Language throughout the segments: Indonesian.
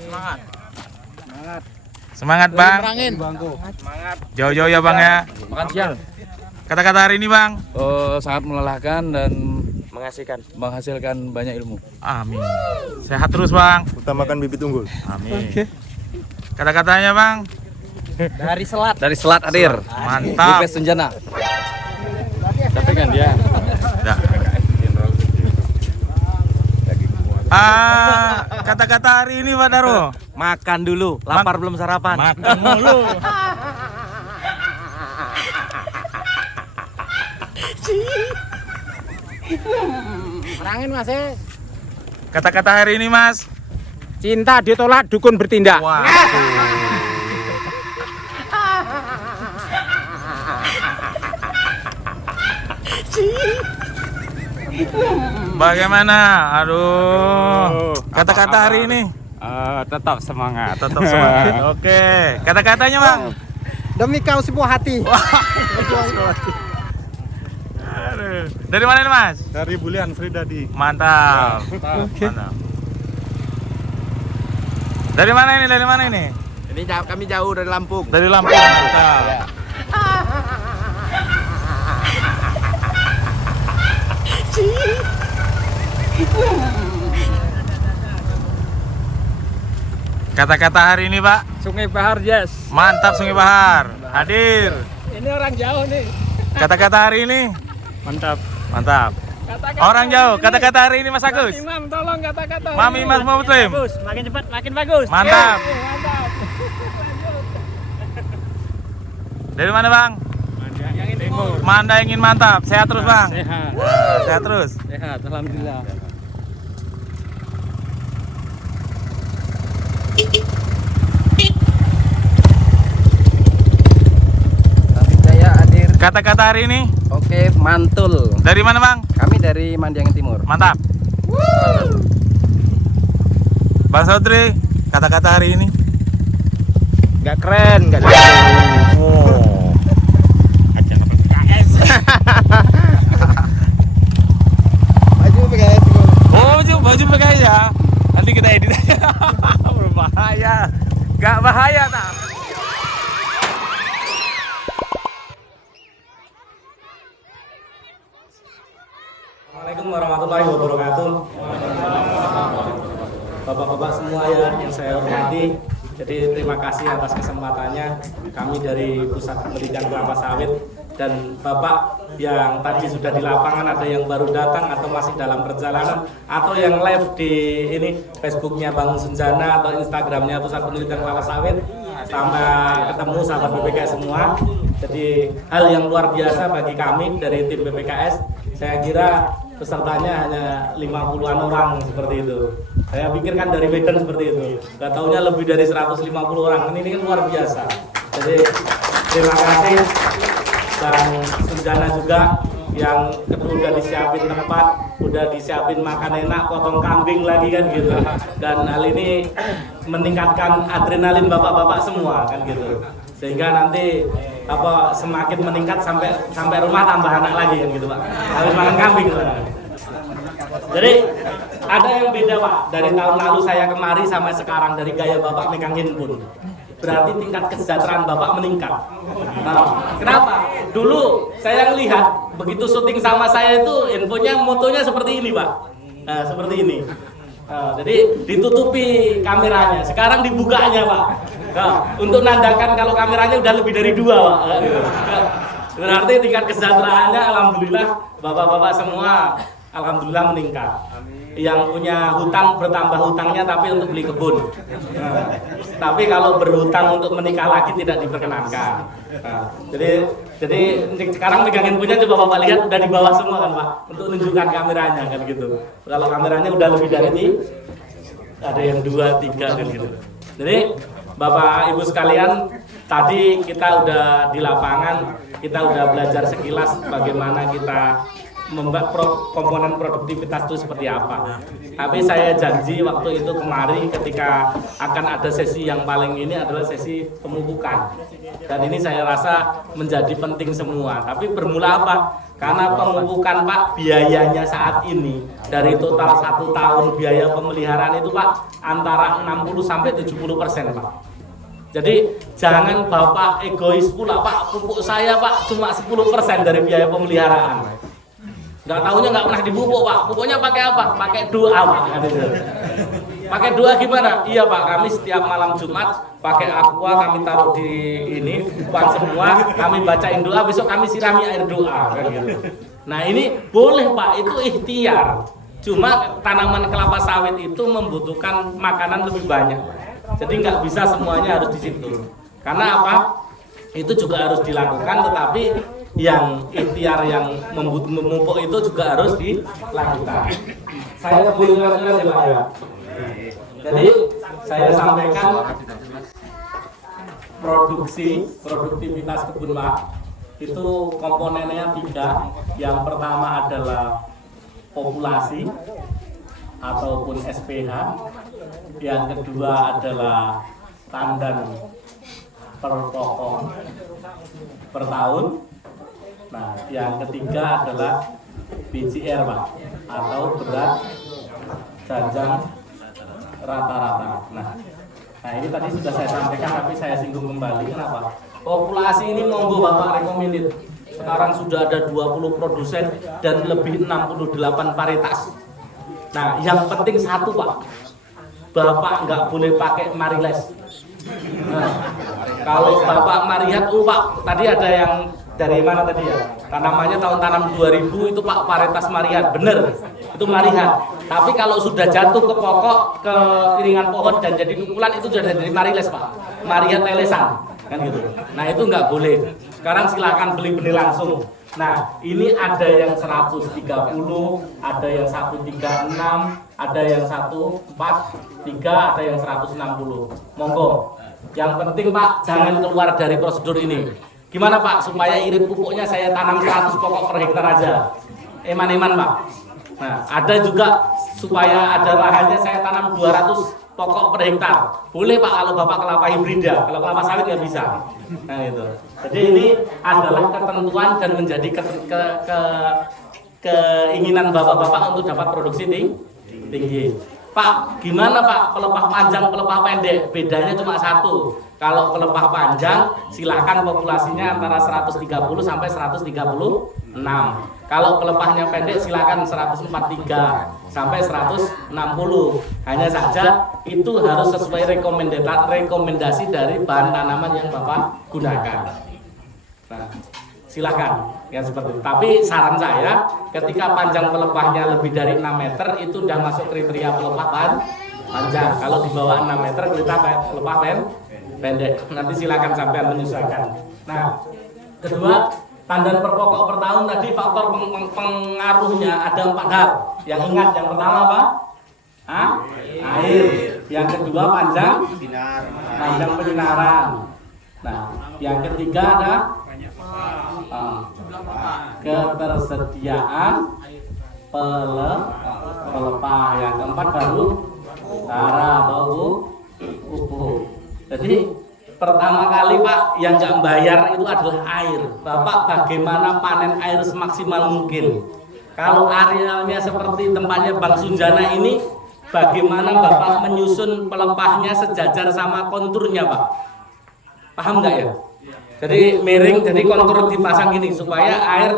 Semangat. Semangat Bang. Semangat. Jauh-jauh ya Bang ya. Makan siang. Kata-kata hari ini Bang. Sangat melelahkan dan menghasilkan banyak ilmu. Amin. Sehat terus Bang. utamakan bibit unggul. Amin. Kata-katanya Bang. Dari Selat hadir. Mantap. Bupes Tunjana. Tapi kan dia. Ya. Kata-kata hari ini Pak Daro. Makan dulu, lapar belum sarapan. Makan mulu. Orangin Mas. Kata-kata hari ini Mas. Cinta ditolak, dukun bertindak. Wah. Bagaimana? Aduh. Kata-kata hari ini. Tetap semangat. Tetap semangat. Oke. Kata-katanya Bang. Demi kau sebuah hati. Aduh. Dari mana nih Mas? Dari Bulian Fridadi. Mantap. Mantap. Dari mana ini? Dari mana ini? Ini kami jauh dari Lampung. Dari Lampung. Mantap. Kata-kata hari ini Pak. Sungai Bahar, yes. Mantap Sungai Bahar. Hadir. Ini orang jauh nih. Kata-kata hari ini. Mantap. Mantap. Kata-kata Orang jauh. Kata-kata hari ini Mas Agus. Imam, tolong kata-kata. Mami Mas Muslim. Bagus, makin cepat makin bagus. Mantap. Mantap. Dari mana Bang? Yang ini timur. Manda ingin mantap. Sehat terus Bang. Sehat. Sehat terus. Sehat, alhamdulillah. Tapi saya hadir. Kata-kata hari ini. Oke, mantul. Dari mana Bang? Kami dari Mandiangan Timur. Mantap. Bang Saudri, kata-kata hari ini. Gak keren, gak Oh. Aja PKS. Baju PKS. Oh, baju PKS ya. Nanti kita edit. Berbahaya. Gak bahaya tak? Assalamualaikum warahmatullahi wabarakatuh. Bapak-bapak semua yang saya hormati, jadi terima kasih atas kesempatannya. Kami dari Pusat Penelitian Kelapa Sawit dan Bapak yang tadi sudah di lapangan, ada yang baru datang atau masih dalam perjalanan, atau yang live di ini Facebooknya Bang Sunjana atau Instagramnya Pusat Penelitian Kelapa Sawit, sampai ketemu sahabat BPKS semua. Jadi hal yang luar biasa bagi kami dari tim BPKS. Saya kira pesertanya hanya 50-an orang seperti itu. Saya pikirkan dari Medan seperti itu. Gak taunya lebih dari 150 orang. Ini kan luar biasa. Jadi terima kasih Bang Sunjana juga yang udah disiapin tempat, udah disiapin makan enak, potong kambing lagi kan gitu. Dan hal ini meningkatkan adrenalin bapak-bapak semua kan gitu. Sehingga nanti semakin meningkat sampai rumah tambah anak lagi kan gitu Pak. Habis makan kambing Pak. Jadi ada yang beda Pak dari tahun lalu saya kemari sampai sekarang, dari gaya Bapak megang handphone. Berarti tingkat kesejahteraan Bapak meningkat. Nah, kenapa? Dulu saya lihat begitu syuting sama saya itu handphonenya motonya seperti ini Pak. Nah, seperti ini. Nah, jadi ditutupi kameranya. Sekarang dibukanya Pak. Nah, untuk nandakan kalau kameranya udah lebih dari 2 Pak. Berarti tingkat kesejahteraannya alhamdulillah bapak-bapak semua alhamdulillah meningkat. Yang punya hutang bertambah hutangnya tapi untuk beli kebun. Nah, tapi kalau berhutang untuk menikah lagi tidak diperkenankan. Nah, jadi sekarang megangin punya coba Bapak lihat udah di bawah semua kan Pak, untuk menunjukkan kameranya kan gitu. Kalau kameranya udah lebih dari ini, ada yang 2, 3 kan gitu. Jadi Bapak Ibu sekalian, tadi kita udah di lapangan, kita udah belajar sekilas bagaimana kita membuat komponen produktivitas itu seperti apa. Tapi saya janji waktu itu kemari ketika akan ada sesi yang paling ini adalah sesi pemupukan. Dan ini saya rasa menjadi penting semua. Tapi bermula apa? Karena pemupukan Pak biayanya saat ini dari total 1 tahun biaya pemeliharaan itu Pak antara 60 sampai 70% Pak. Jadi jangan Bapak egois pula Pak, pupuk saya Pak cuma 10% dari biaya pemeliharaan. Nggak tahunya nggak pernah dipupuk Pak, pupuknya pakai apa? Pakai doa Pak. Pakai doa gimana? Iya Pak, kami setiap malam Jumat pakai aqua, kami taruh di ini depan semua, kami bacain doa, besok kami sirami air doa kan gitu. Nah ini boleh Pak, itu ikhtiar. Cuma tanaman kelapa sawit itu membutuhkan makanan lebih banyak. Jadi nggak bisa semuanya harus di situ. Karena apa? Itu juga harus dilakukan, tetapi yang ikhtiar yang memupuk itu juga harus dilakukan. Saya boleh ngerti ya Pak ya. Jadi saya sampaikan produktivitas kebun Pak itu komponennya 3. Yang pertama adalah populasi ataupun SPH. Yang kedua adalah tandan per pokok per tahun. Nah, yang ketiga adalah BCR Pak atau berat janjang rata-rata. Nah ini tadi sudah saya sampaikan tapi saya singgung kembali. Kenapa? Populasi ini monggo Bapak rekomendit. Sekarang sudah ada 20 produsen dan lebih 68 varietas. Nah, yang penting satu Pak, Bapak nggak boleh pakai mariles. Nah, kalau Bapak marihat, Pak, tadi ada yang dari mana tadi ya? Tanamannya tahun tanam 2000 itu Pak varietas marihat, bener, itu marihat. Tapi kalau sudah jatuh ke pokok, ke iringan pohon dan jadi pukulan itu sudah dari mariles Pak, marihat lelesan, kan gitu. Nah itu nggak boleh. Sekarang silakan beli benih langsung. Nah ini ada yang 130, ada yang 136, ada yang 143, ada yang 160. Monggo. Yang penting Pak jangan keluar dari prosedur ini. Gimana Pak supaya irit pupuknya saya tanam 100 pokok per hektar aja? Eman-eman Pak. Nah, ada juga supaya ada lahannya saya tanam 200 pokok per hektar. Boleh Pak kalau Bapak kelapa hibrida, kalau kelapa sawit nggak bisa. Nah itu. Jadi ini adalah ketentuan dan menjadi keinginan Bapak-bapak untuk dapat produksi tinggi. Pak, gimana Pak pelepah panjang, pelepah pendek? Bedanya cuma satu. Kalau pelepah panjang, silakan populasinya antara 130 sampai 136. Kalau pelepahnya pendek, silakan 143 sampai 160. Hanya saja itu harus sesuai rekomendasi dari bahan tanaman yang Bapak gunakan. Nah, silakan yang seperti itu. Tapi saran saya, ketika panjang pelepahnya lebih dari 6 meter, itu sudah masuk kriteria pelepah panjang. Kalau di bawah 6 meter, kita pelepah pendek. Nanti silakan sampai menyesuaikan. Nah, kedua, tandan per pokok per tahun tadi faktor pengaruhnya ada 4 hal. Yang ingat yang pertama apa? Air. Yang kedua panjang penyinaran. Nah, yang ketiga ada ketersediaan pelepah. Yang keempat baru cara atau pupuk. Jadi pertama kali Pak yang nggak bayar itu adalah air. Bapak bagaimana panen air semaksimal mungkin. Kalau arealnya seperti tempatnya Bang Sunjana ini, bagaimana Bapak menyusun pelepahnya sejajar sama konturnya Pak? Paham nggak ya? Jadi miring, jadi kontur dipasang gini supaya air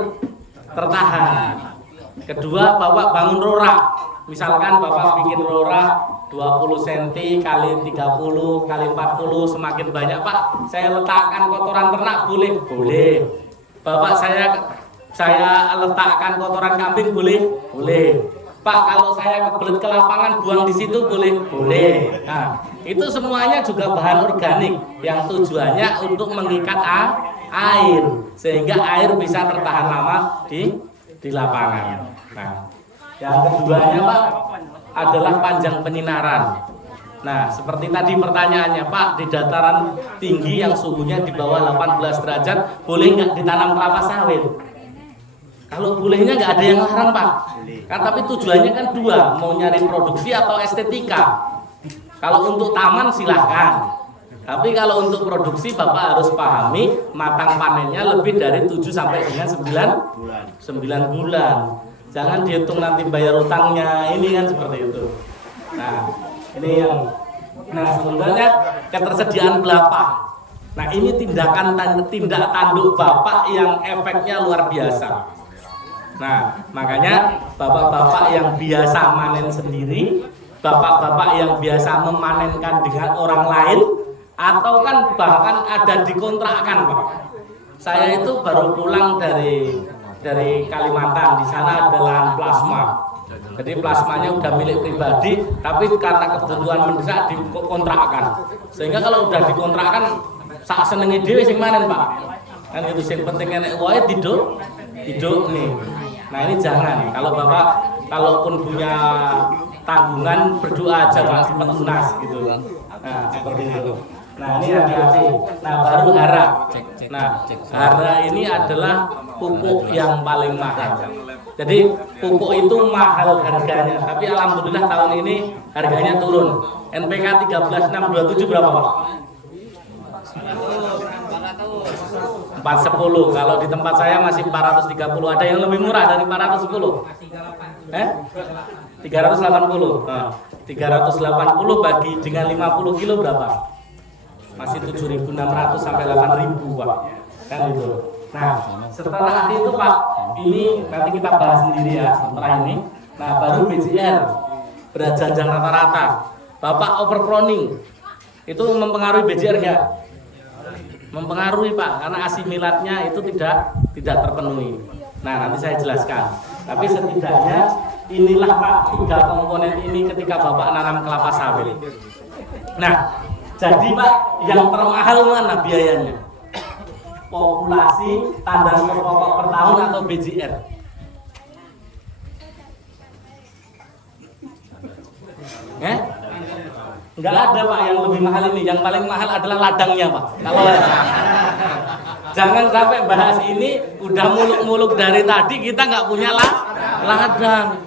tertahan. Kedua, Bapak bangun rora. Misalkan Bapak bikin rora 20 cm kali 30 kali 40, semakin banyak Pak saya letakkan kotoran ternak boleh? Boleh. Bapak saya letakkan kotoran kambing boleh? Boleh. Pak kalau saya kebelet ke lapangan buang di situ boleh? Boleh. Nah itu semuanya juga bahan organik yang tujuannya untuk mengikat air sehingga air bisa tertahan lama di lapangan. Nah yang keduanya Pak adalah panjang penyinaran. Nah, seperti tadi pertanyaannya Pak, di dataran tinggi yang suhunya di bawah 18 derajat, boleh nggak ditanam kelapa sawit? Kalau bolehnya nggak ada yang larang Pak. Kan, tapi tujuannya kan dua, mau nyari produksi atau estetika. Kalau untuk taman silahkan. Tapi kalau untuk produksi Bapak harus pahami matang panennya lebih dari 7 sampai dengan 9 bulan. Jangan dihitung nanti bayar utangnya, ini kan seperti itu. Nah, ini yang sebenarnya ketersediaan belapak. Nah, ini tindak tanduk Bapak yang efeknya luar biasa. Nah, makanya bapak-bapak yang biasa manen sendiri, bapak-bapak yang biasa memanenkan dengan orang lain, atau kan bahkan ada dikontrakkan, Pak. Saya itu baru pulang dari Kalimantan, di sana ada lahan plasma. Jadi plasmanya udah milik pribadi, tapi karena kebutuhan mendesak dikontrakkan. Sehingga kalau udah dikontrakkan, sak senenge dhewe sing manen, Pak. Kan itu sing penting enek wae hidup nih. Nah, ini jangan. Kalau Bapak kalaupun punya tanggungan berdoa aja Pak cepat lunas gitu. Nah, seperti itu. Nah, ini hati-hati. Nah, baru hara. Nah, hara ini adalah pupuk yang paling mahal. Jadi pupuk itu mahal harganya, tapi alhamdulillah tahun ini harganya turun. NPK 13627 berapa, Pak? 410. Kalau di tempat saya masih 430. Ada yang lebih murah dari 410? 380. Nah, 380 bagi dengan 50 kilo berapa? Masih 7.600 sampai 8.000, Pak. Kan itu. Nah, setelah itu Pak, ini nanti kita bahas sendiri ya setelah ini. Nah, baru BCR berat janjang rata-rata. Bapak overcrowning itu mempengaruhi BCR nggak? Mempengaruhi Pak, karena asimilatnya itu tidak terpenuhi. Nah, nanti saya jelaskan. Tapi setidaknya inilah Pak 3 komponen ini ketika Bapak nanam kelapa sawit. Nah, jadi Pak yang termahal mana biayanya? Populasi tandan pokok per tahun atau BJR? Enggak ada Pak yang lebih mahal ini. Yang paling mahal adalah ladangnya Pak. Kalau jangan sampai bahas ini udah muluk-muluk dari tadi kita nggak punya ladang.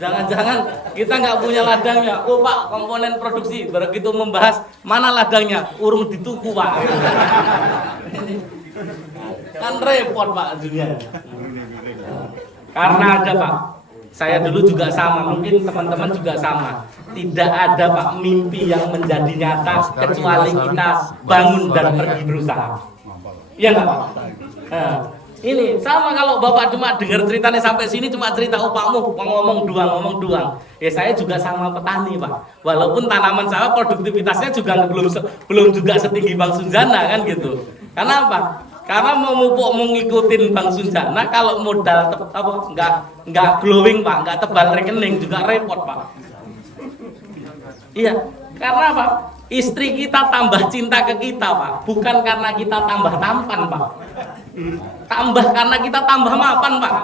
Jangan-jangan kita nggak punya ladangnya. Oh Pak, komponen produksi begitu membahas mana ladangnya, urung dituku Pak. Kan repot Pak dunia. Karena ada Pak, saya dulu juga sama, mungkin teman-teman juga sama. Tidak ada Pak mimpi yang menjadi nyata kecuali kita bangun dan pergi berusaha. Iya nggak Pak? Nah, ini sama kalau Bapak cuma dengar ceritanya sampai sini cuma cerita upahmu ngomong doang. Ya saya juga sama petani Pak. Walaupun tanaman saya produktivitasnya juga belum juga setinggi Bang Sunjana kan gitu. Karena apa? Karena mau mupuk ngikutin Bang Sunjana kalau modal nggak glowing Pak, nggak tebal rekening juga repot Pak. Iya, karena apa? Istri kita tambah cinta ke kita Pak, bukan karena kita tambah tampan Pak. Tambah karena kita tambah mapan Pak.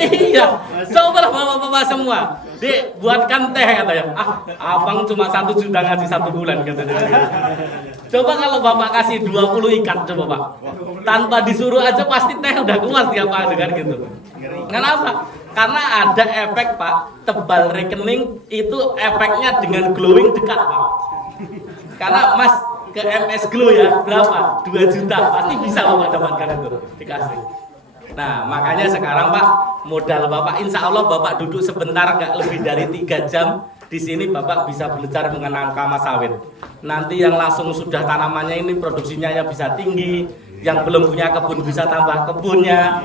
Iya, cobalah bapak-bapak semua. Dek, buatkan teh katanya. Abang cuma 1 juta ngasih 1 bulan katanya. Coba kalau bapak kasih 20 ikat coba Pak. Tanpa disuruh aja pasti teh udah keluar tiap hari kan gitu. Kenapa? Karena ada efek Pak, tebal rekening itu efeknya dengan glowing dekat Pak. Karena Mas ke MS Glow ya berapa? 2 juta pasti bisa Bapak dapatkan itu dikasih. Nah makanya sekarang Pak modal Bapak insya Allah Bapak duduk sebentar nggak lebih dari 3 jam di sini Bapak bisa belajar mengenal kelapa sawit. Nanti yang langsung sudah tanamannya ini produksinya ya bisa tinggi. Yang belum punya kebun bisa tambah kebunnya.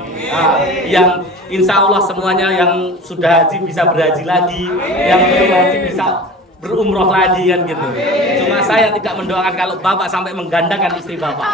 Yang insya Allah semuanya yang sudah haji bisa berhaji lagi. Yang belum haji bisa berumroh lagi kan gitu. Cuma saya tidak mendoakan kalau Bapak sampai menggandakan istri Bapak.